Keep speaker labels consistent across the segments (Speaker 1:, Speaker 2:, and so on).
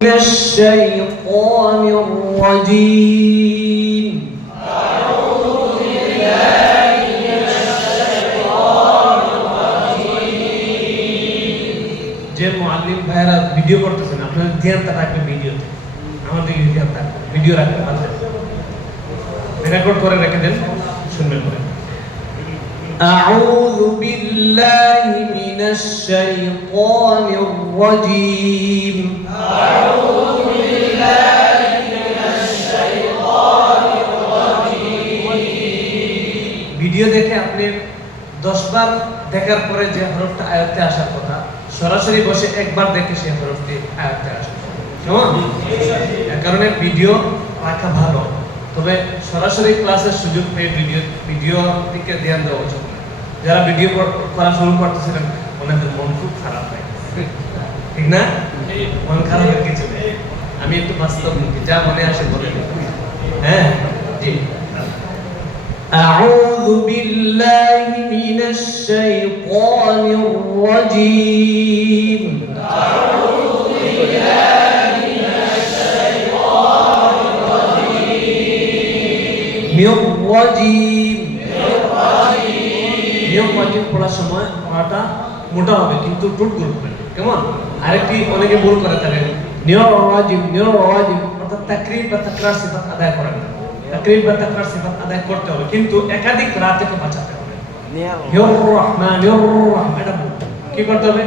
Speaker 1: من الشيطان الرجيم যে মুআল্লিম ভাইরা ভিডিও করতেছেন আপনাদের ধ্যানটা রাখবেন ভিডিওতে আমাদের ধ্যান থাকবে ভিডিও রাখবেন মাঝে রেকর্ড করে রেখে দেন শুনবেন পরে أعوذ بالله من الشيطان الرجيم ভিডিও দেখে আপনি দশবার দেখার পরে যে হরফটা আয়ত্তে আসার কথা, সরাসরি বসে একবার দেখে সেই হরফটি আয়ত্তে আসে কেমন? কারণে ভিডিও রাখা ভালো। তবে সরাসরি ক্লাসের সুযোগ পেয়ে ভিডিও ভিডিও দিকে ধ্যান দেওয়া উচিত। যারা ভিডিও করা শুরু করতেছিলেন, ওনাদের মন খুব খারাপ হয় ঠিক না মন খারাপের কিছু নেই আমি একটু বাস্তব মুখী যা মনে আসে বলে দিই। হ্যাঁ জি أعوذ بالله من الشيطان الرجيم من الرجيم নিয়ম ওয়াজিব পড়ার সময় পড়াটা মোটা হবে কিন্তু টুট করবে কেমন আরেকটি অনেকে ভুল করে থাকে নিয়ম ওয়াজিব নিয়ম ওয়াজিব অর্থাৎ তাকরির বা তাকরার সিফাত আদায় করেন না তাকরির বা তাকরার সিফাত আদায় করতে হবে কিন্তু একাধিক রাত থেকে বাঁচাতে হবে নিয়ম রহমান নিয়ম রহমান এটা ভুল। কি করতে হবে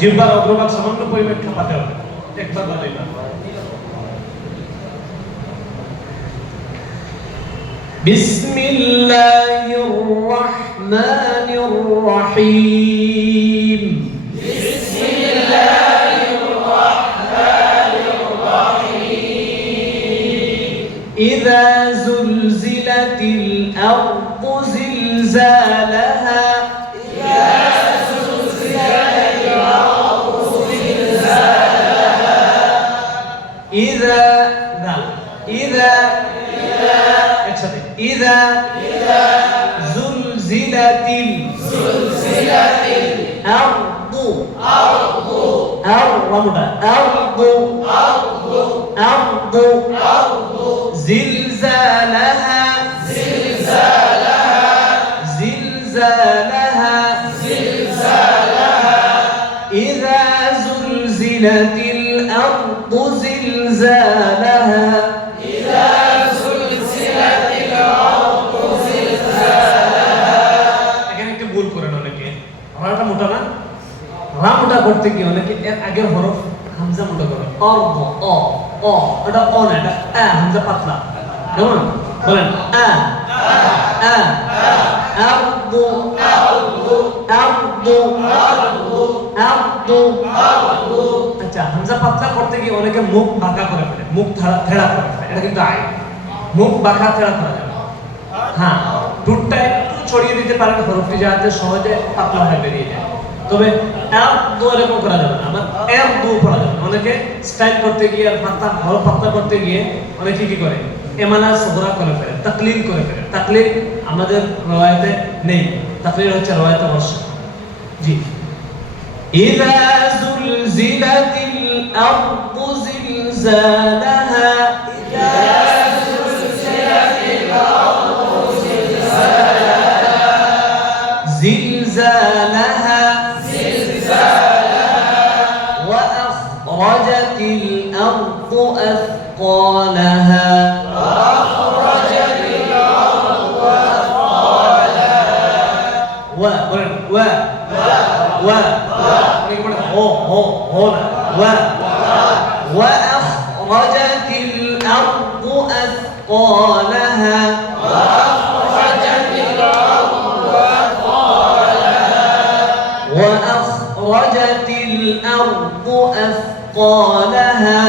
Speaker 1: জিহ্বার অগ্রভাগ সামান্য পরিমাণ খাপাতে হবে একবার বা দুইবার بسم الله الرحمن الرحيم إذا زلزلت الأرض زلزالها إذا زلزلت الأرض زلزالها إذا إذا إذا إذا إذا زلزلت زلزلت الأرض أرض أرض أرض أرض أرض أرض زل আরদু আরদু আরদু আরদু জিলজালাহা জিলজালাহা জিলজালাহা জিলজালাহা ইদা জুলজিলাতিল আরদু জিলজালাহা এখানে একটু ভুল করেন অনেকে। রাটা মোটা না? রা মোটা করতে গিয়ে অনেকে এর আগের হরফ হামজা মোটা করে অর্ধ, অ অ, এটা অ না, এটা হামজা পাতলা। কেমন বলেন আ আ আরদু আরদু আরদু আরদু আরদু আচ্ছা হামজা পাতলা করতে গিয়ে অনেকে মুখ বাঁকা করে ফেলে, মুখ থেড়া করে ফেলে, এটা কিন্তু আয় মুখ বাঁকা থেড়া করা যাবে হ্যাঁ টুটটা একটু ছড়িয়ে দিতে পারেন হরফটি যাতে সহজে পাতলা হয়ে বেরিয়ে যায়। তবে এর দু এরকম করা যাবে না, আমার এর দু পড়া যাবে। অনেকে স্টাইল করতে গিয়ে আর পাতলা, হরফ পাতলা করতে গিয়ে অনেকে কি করে? এমানা সবরা করে ফেলে তাকলিল করে ফেলে তাকলিল আমাদের রওয়ায়াতে নেই তাকলিল হচ্ছে রওয়ায়াতে বর্ষ জি إذا زلزلت الأرض زلزالها زلزالها أثقالها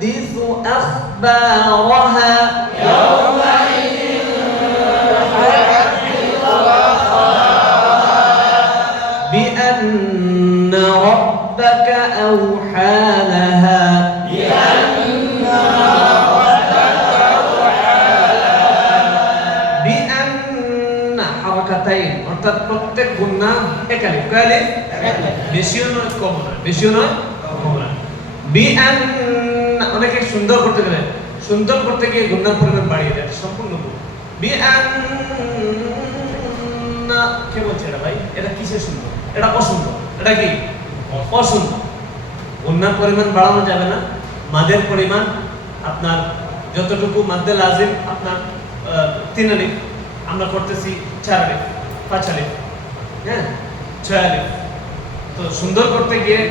Speaker 1: تحدث أخبارها بأن ربك أوحى لها بأن حركتين অর্থাৎ প্রত্যেক গুণা একালিফ কালিফ বেশিও নয় কম নয় বেশিও নয় কম নয় বিআন অনেকে সুন্দর করতে গেলে, সুন্দর করতে গিয়ে গুণার পরিমাণ বাড়িয়ে দেয়, সম্পূর্ণ ভুল। বিআন কে বলছে এটা ভাই? এটা কিসের সুন্দর? এটা অসুন্দর। এটা কি? অসুন্দর। গুণার পরিমাণ বাড়ানো যাবে না। মাদের পরিমাণ আপনার যতটুকু মাদ্দে লাজিম আপনার তিন আলিফ। আমরা করতেছি চার আলিফ, পাঁচ আলিফ হ্যাঁ? ছয় আলিফ। তো সুন্দর করতে গিয়ে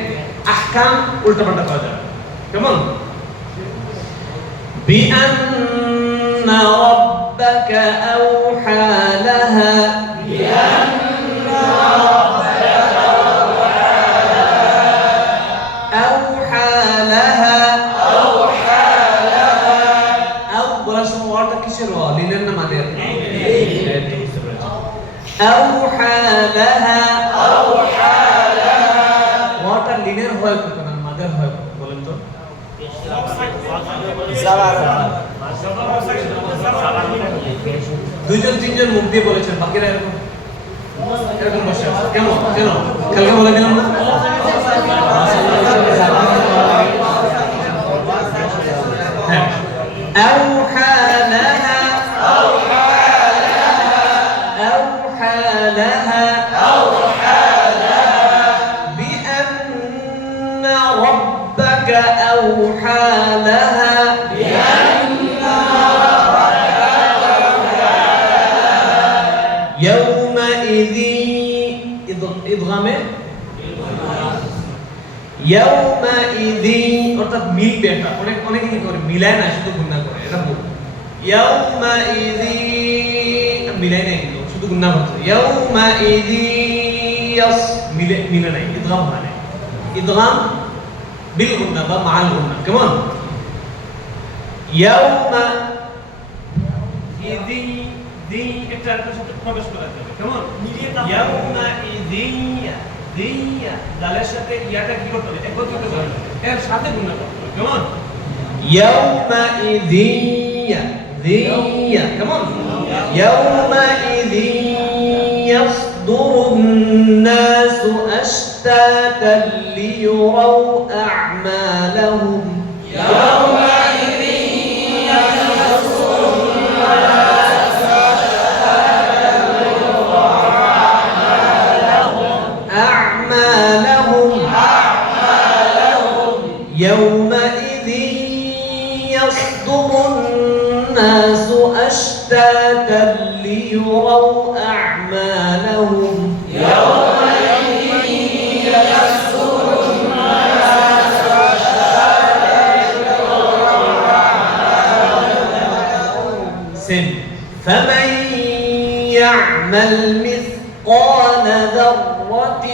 Speaker 1: আহকাম উল্টাপাল্টা করা যাবে। কেমন? بأن ربك أوحى لها أوحى لها أو বলার সময় ওয়াটা কিসের ওয়া লিনের না মাদের এই তো বুঝতে পেরেছি। أوحى لها ওয়াটা লিনের হয় কত না মাদের হয় কত? দুইজন তিনজন মুখ দিয়ে বলেছেন বাকিরা এরকম এরকম বসে কেমন? কেন? কালকে বলে দিলাম না? ইদগামে? ইয়াউমাইযি অর্থাৎ মিলবে এটা অনেক অনেকে কি করে, মিলায় না, শুধু গুণা করে, এটা ভুল। ইয়াউমাইযি মিলায় না কিন্তু, শুধু গুণা করছে ইয়াউমাইযি ইয়াস, মিলে মিলে নাই, ইদগাম হয় না ইদগাম বিল গুণা বা মাল গুণা কেমন يوم ইদি দি একটা আরেকটার সাথে প্রবেশ করাতে হবে কেমন
Speaker 2: মিলিয়ে দাও।
Speaker 1: ইয়াউমা ইদিয়া দিয়া দালের সাথে ইয়াটা কি করতে হবে একত্রিত করতে হবে এর সাথে গুণা করতে হবে কেমন ইয়াউমা ইদিয়া দিয়া কেমন ইয়াউমা ইদি يصدر الناس أشتاتا ليروا أعمالهم يعمل مثقال ذرة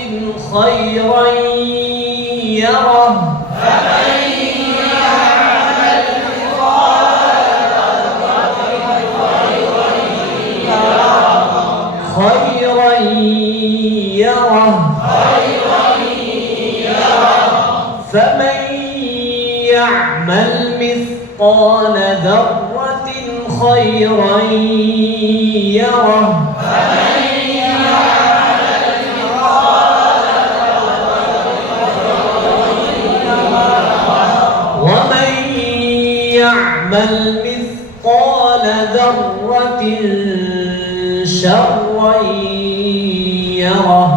Speaker 1: خيرا يره خيرا يره فمن يعمل مثقال ذرة خيرا يره يعمل مثقال ذرة شرا يره.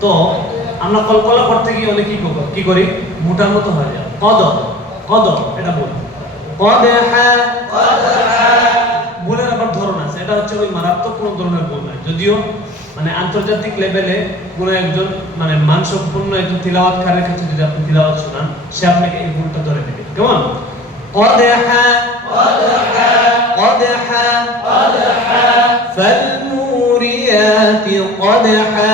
Speaker 1: তো আমরা কল্পনা করতে গিয়ে অনেক কি করব কি করি মোটার মতো হয়ে যায় কদম কদম এটা বল কদহা ভুলের আবার ধরন আছে এটা হচ্ছে ওই মারাত্মক কোন ধরনের ভুল নয় যদিও মানে আন্তর্জাতিক লেভেলে কোনো একজন মানে মানসম্পন্ন একজন তিলাওয়াতকারের কাছে যদি আপনি তিলাওয়াত শোনান সে আপনাকে এই ভুলটা ধরে নেবে কেমন قدحا قدحا فالموريات قدحا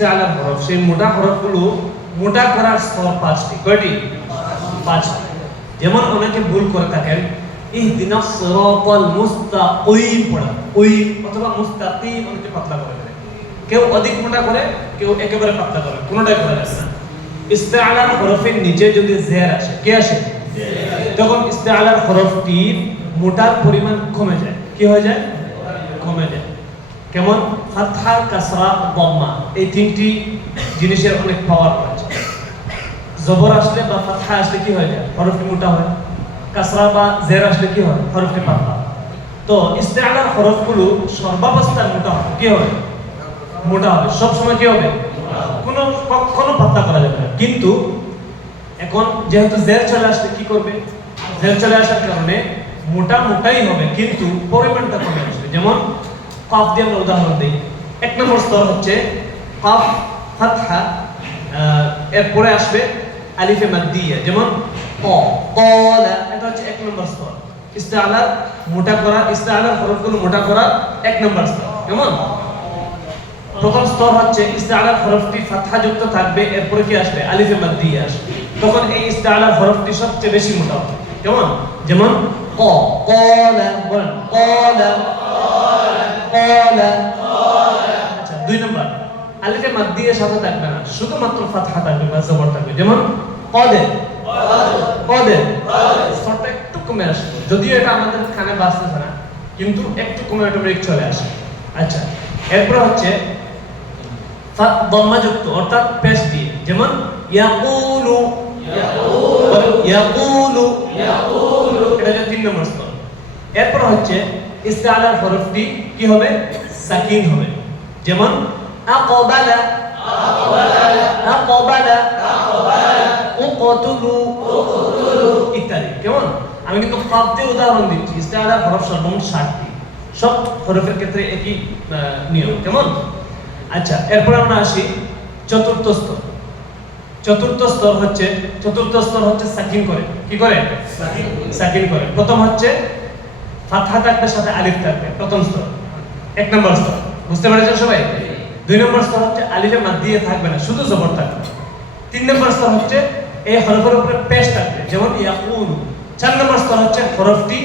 Speaker 1: ইস্তেআলার হরফ। সেই মোটা হরফগুলো মোটা করার স্তর পাঁচটি। কয়টি? পাঁচটি। যেমন অনেকে ভুল করে থাকেন, ইহদিনা সিরাতাল মুস্তাকিম পড়া। ওই অথবা মুস্তাকিম অনেকে পাতলা করে দেয় কেউ অধিক মোটা করে, কেউ একেবারে পাতলা করে। কোনোটাই করা না। ইস্তেআলার হরফের নিচে যদি জের আসে, কে আসে? তখন ইস্তেআলার হরফটির মোটার পরিমাণ কমে যায়। কি হয়ে যায়? কমে যায়। কেমন? ফাতহা কাসরা দম্মা, এই তিনটি জিনিসের অনেক পাওয়ার রয়েছে। জবর আসলে বা ফাতহা আসলে কি হয়ে যায়? হরফটি মোটা হয়। কাসরা বা জের আসলে কি হয়? হরফটি পাতলা। তো ইস্তেআলার হরফগুলো সর্বাবস্থায় মোটা হবে কি হবে মোটা হবে। সব সময় কি হবে? কোনো কখনো পাতলা করা যাবে না। কিন্তু এখন যেহেতু জের চলে আসলে কি করবে? জের চলে আসার কারণে মোটা মোটাই হবে, কিন্তু পরিমাণটা কমে আসবে। যেমন কাফ দিয়ে আমরা উদাহরণ দিই। এক নম্বর স্তর হচ্ছে কাফ, ফাতহা এরপরে আসবে আলিফে মাদ্দিয়া, যেমন ক, কলা, এটা হচ্ছে এক নম্বর স্তর। ইস্তেআলার মোটা করা ইস্তেআলার হরফগুলো মোটা করা এক নম্বর স্তর, কেমন? প্রথম স্তর হচ্ছে ইস্তেআলার হরফটি ফাতহা যুক্ত থাকবে, এরপরে কি আসবে? আলিফে মাদ্দিয়া আসবে। তখন এই ইস্তেআলার হরফটি সবচেয়ে বেশি মোটা হবে, কেমন? যেমন ক, কলা, বলেন, কলা কলা আচ্ছা দুই নম্বর। আলিফে মাদ্দিয়া সাথে থাকবে না, শুধুমাত্র ফাতহা থাকবে বা জবর থাকবে। যেমন, কদে। কদে। স্তরটা একটু কমে আসবে। যদিও এটা আমাদের কানে বাজতেছে না, কিন্তু একটু কমে অটোমেটিক চলে আসে। আচ্ছা এরপর হচ্ছে দম্মাযুক্ত, অর্থাৎ পেশ দিয়ে। যেমন, ইয়াকুলু। ইয়াকুলু। এটা হচ্ছে তিন নম্বর স্তর। এরপর হচ্ছে ইস্তালার হরফটি কি হবে? সাকিন হবে। যেমন আকাবালা। আকাবালা। উকতুলু। ইত্যাদি। কেমন? আমি কিন্তু উদাহরণ দিচ্ছি। ইস্তালার হরফ সর্বমোট ষাটটি। সব হরফের ক্ষেত্রে একই নিয়ম। কেমন? আচ্ছা এরপর আমরা আসি চতুর্থ স্তর। চতুর্থ স্তর হচ্ছে চতুর্থ স্তর হচ্ছে সাকিন করে। কি করে? সাকিন করে। প্রথম হচ্ছে ফাতহা থাকবে সাথে আলিফ থাকবে। প্রথম স্তর। এক নম্বর স্তর। বুঝতে পেরেছেন সবাই? দুই নম্বর স্তর হচ্ছে আলিফে মাদ দিয়ে থাকবে না, শুধু জবর থাকবে। তিন নম্বর স্তর হচ্ছে এই হরফের উপরে পেশ থাকবে, যেমন ইয়াকুন চার নম্বর স্তর হচ্ছে হরফটি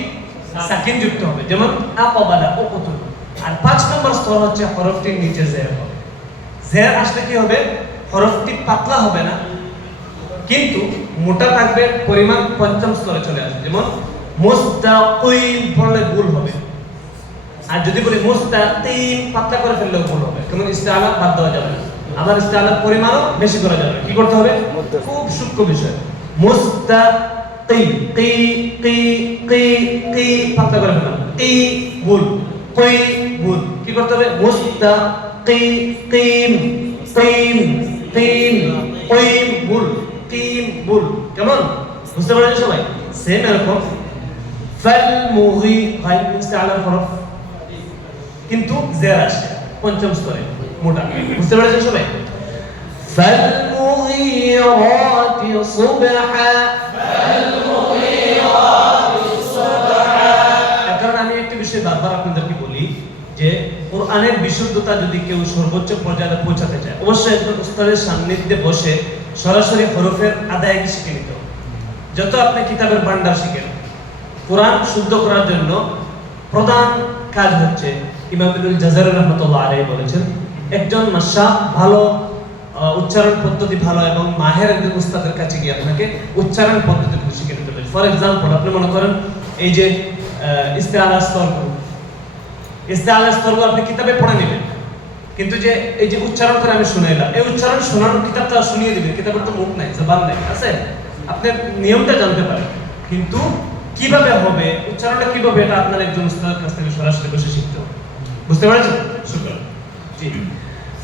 Speaker 1: সাকিন যুক্ত হবে, যেমন আকাবালা ও কুতুল। আর পাঁচ নম্বর স্তর হচ্ছে হরফটির নিচে জের হবে। জের আসলে কি হবে? হরফটি পাতলা হবে না, কিন্তু মোটা থাকবে, পরিমাণ পঞ্চম স্তরে চলে আসবে, যেমন মুস্তাকিম পড়লে ভুল হবে। আর যদি বলি মুস্তাকিম পাতলা করে ফেললেও ভুল হবে। কারণ ইস্তেআলা বাদ দেওয়া যাবে না। আবার ইস্তেআলার পরিমাণও বেশি করা যাবে। কি করতে হবে? খুব সূক্ষ্ম বিষয়। মুস্তাকিম কি কি কি কি পাতলা করে ফেললাম। কি ভুল কই ভুল। কি করতে হবে? মুস্তাকিম কিম কিম কিম ভুল কিম ভুল। কেমন? বুঝতে পারছেন সবাই? সেম এরকম। ফাল মুগি ভাই ইস্তেআলার হরফ। কিন্তু জের আসে পঞ্চম স্তরে মোটা বুঝতে পেরেছেন সবাই فالمغيرات صبحا তার কারণ আমি একটা বিষয় বারবার আপনাদেরকে বলি যে কোরআনের বিশুদ্ধতা যদি কেউ সর্বোচ্চ পর্যায়ে পৌঁছাতে চায় অবশ্যই একজন উস্তাদের সান্নিধ্যে বসে সরাসরি হরফের আদায় শিখে নিতে হবে। যত আপনি কিতাবের ভান্ডার শিখেন কোরআন শুদ্ধ করার জন্য প্রধান কাজ হচ্ছে ইমাম ইবনুল জাজার রহমতুল্লাহ আলাইহি বলেছেন, একজন মাসা ভালো উচ্চারণ পদ্ধতি ভালো এবং মাহের একজন উস্তাদের কাছে গিয়ে আপনাকে উচ্চারণ পদ্ধতি শিখে নিতে হবে ফর এক্সাম্পল আপনি মনে করেন, এই যে ইস্তেআলা স্তর ইস্তেআলা স্তর আপনি কিতাবে পড়ে নেবেন। কিন্তু যে, এই যে উচ্চারণ করে আমি শুনাইলাম এই উচ্চারণ শোনানোর কিতাবটা শুনিয়ে দিবেন, কিতাবের তো মুখ নাই, জবান নাই, আছে? আপনি নিয়মটা জানতে পারেন। কিন্তু কীভাবে হবে, উচ্চারণটা কীভাবে, এটা আপনার একজন উস্তাদের কাছ থেকে সরাসরি বসে শিখতে বুঝতে পারছেন শুক্র জি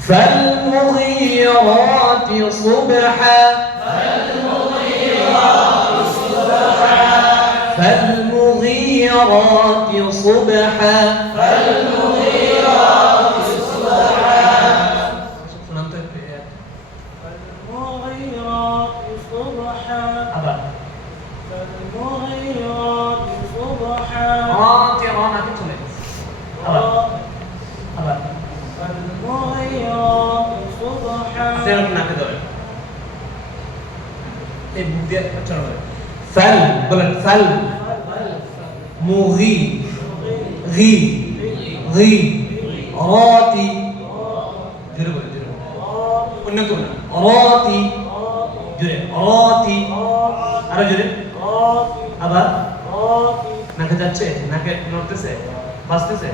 Speaker 2: فالمغيرات صبحا فالمغيرات صبحا
Speaker 1: শুনান করে বলেন ফাল মুগি গি গি রাতি জোরে বলেন জোরে। অন্য কেউ না রাতি জোরে রাতি আরও জোরে আবার নাকে যাচ্ছে নাকে নড়তেছে বাঁচতেছে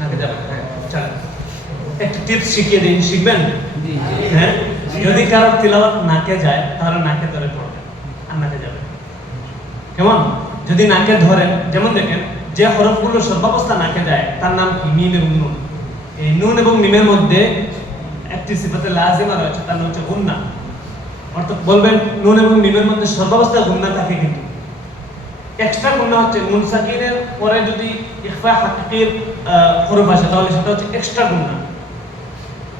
Speaker 1: নাকে যাবে হ্যাঁ চলেন একটু টিপস শিখিয়ে দিন শিখবেন হ্যাঁ যদি কারও তিলাওয়াত নাকে যায় তাহলে নাকে ধরে পড়বে আর নাকে যাবে কেমন? যদি নাকে ধরেন, যেমন দেখেন, যে হরফগুলো সর্বাবস্থা নাকে যায়, তার নাম কি? মিম এবং নুন। এই নুন এবং মিমের মধ্যে একটি সিফাতে লাজিমা রয়েছে, তার নাম হচ্ছে গুন্না। অর্থাৎ বলবেন, নুন এবং মিমের মধ্যে সর্বাবস্থা গুন্না থাকে কিন্তু। এক্সট্রা গুণা হচ্ছে নুন সাকিনের, পরে যদি ইখফা হাকিকির হরফ আসে, তাহলে সেটা হচ্ছে এক্সট্রা গুণা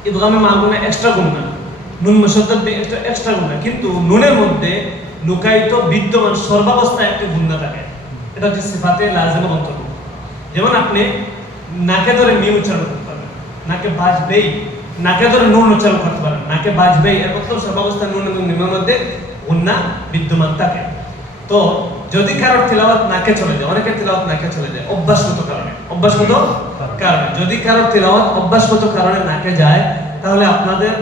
Speaker 1: ইদগামে মাগুনা এক্সট্রা গুন্না। নুন মুশাদ্দাদ দিয়ে এক্সট্রা গুন্না। কিন্তু নুনের মধ্যে লুকায়িত বিদ্যমান সর্বাবস্থায় একটি গুণা থাকে। এটা হচ্ছে সিফাতে লাজিম অন্তর্ভুক্ত। যেমন আপনি নাকে ধরে মিম উচ্চারণ করতে পারবেন। নাকে বাজবেই নাকে ধরে নুন উচ্চারণ করতে পারেন নাকে বাজবেই এর মতলব সর্বাবস্থা নুন এবং মিমের মধ্যে গুণা বিদ্যমান থাকে। তো যদি কারোর তিলাওয়াত নাকে চলে যায় অনেকের তিলাওয়াত নাকে চলে যায় অভ্যাসগত কারণে। অভ্যাসগত কারণে। যদি কারোর তিলাওয়াত অভ্যাসগত কারণে নাকে যায় তাহলে আপনাদের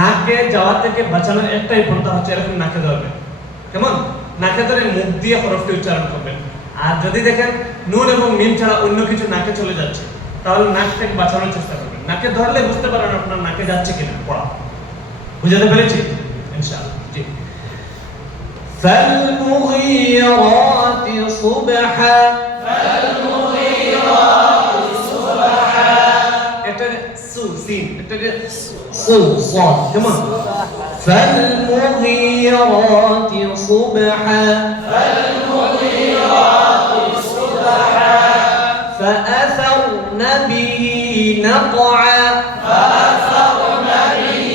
Speaker 1: নাকে যাওয়া থেকে বাঁচানোর একটাই পন্থা হচ্ছে এরকম নাকে ধরবে। কেমন নাকে ধরে মুখ দিয়ে হরফটি উচ্চারণ করবেন আর যদি দেখেন নুন এবং মিম ছাড়া অন্য কিছু নাকে চলে যাচ্ছে তাহলে নাক থেকে বাঁচানোর চেষ্টা করবেন নাকে ধরলে বুঝতে পারেন আপনার নাকে যাচ্ছে কিনা পড়া বুঝাতে পেরেছি ইনশাআল্লাহ জি
Speaker 2: فالمغيرات صبحا
Speaker 1: একটা সু সিন একটা
Speaker 2: صو صاد
Speaker 1: কেমন
Speaker 2: فالمغيرات صبحا فالمغيرات صبحا فأثرن به نقعا فأثرن به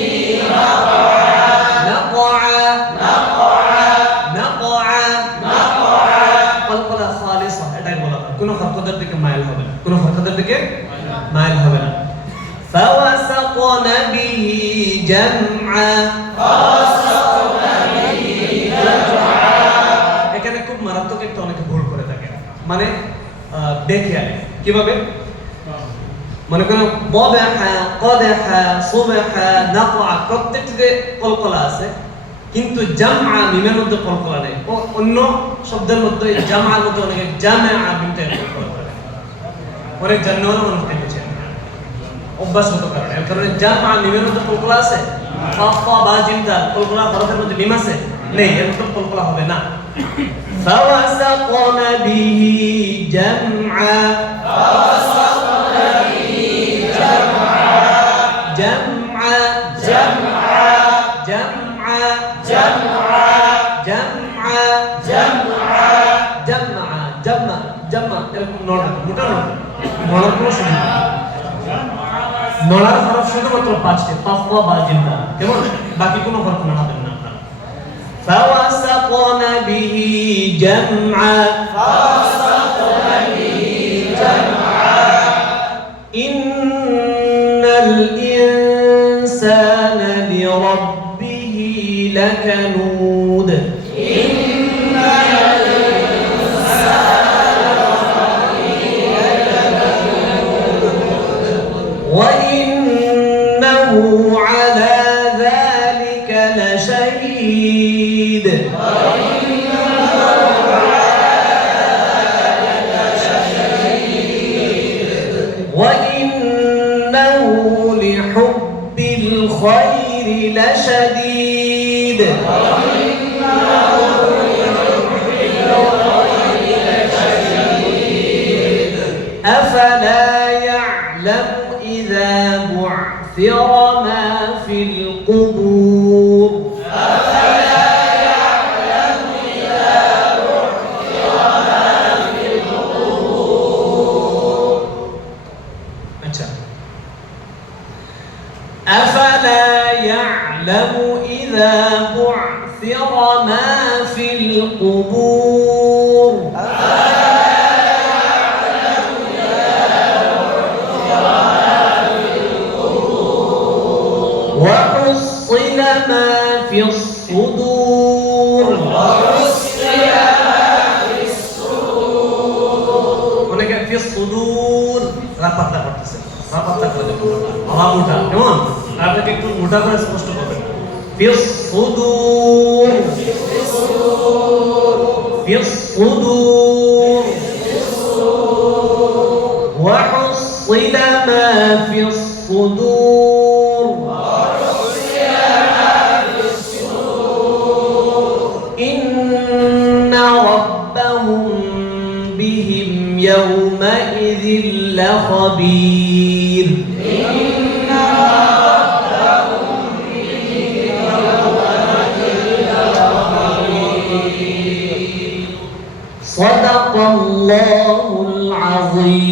Speaker 2: نقعا نقعا
Speaker 1: نقعا نقعا نقعا قلقلة خالصة أتاك بلقى كنو خط قدر ديك ما يلهبل كنو خط قدر ديك ما يلهبل
Speaker 2: فوسطن به جمعا.
Speaker 1: এখানে খুব মারাত্মক একটা অনেকে ভুল করে থাকে মানে দেখে আনে
Speaker 3: কীভাবে? মনে করো বদাহা, কদাহা না নাকআ প্রত্যেকটিতে কলকলা আছে। কিন্তু জামআ মিমের মধ্যে কলকলা নেই। অন্য শব্দের মধ্যে জামআর মধ্যে অনেকে জামআ মিমটা কলকলা অনেক জান্নাওয়ালা মানুষ অভ্যাসগত কারণে এর কারণে জামআ মিমের মধ্যে কলকলা আছে কফ ক বা জিমটা কলকলা হরফের মধ্যে মিম আছে নেই এর মধ্যে কলকলা হবে না
Speaker 1: فوسطن به جمعا جمعا
Speaker 3: পাঁচটি কফ ক বা জিমটা কেমন বাকি কোনো হরফ নাড়াবেন না আপনারা
Speaker 1: فوسطن به جمعا الصدور. وحصل ما في الصدور. وحصل ما في الصدور إن ربهم بهم يومئذ لخبير. العظيم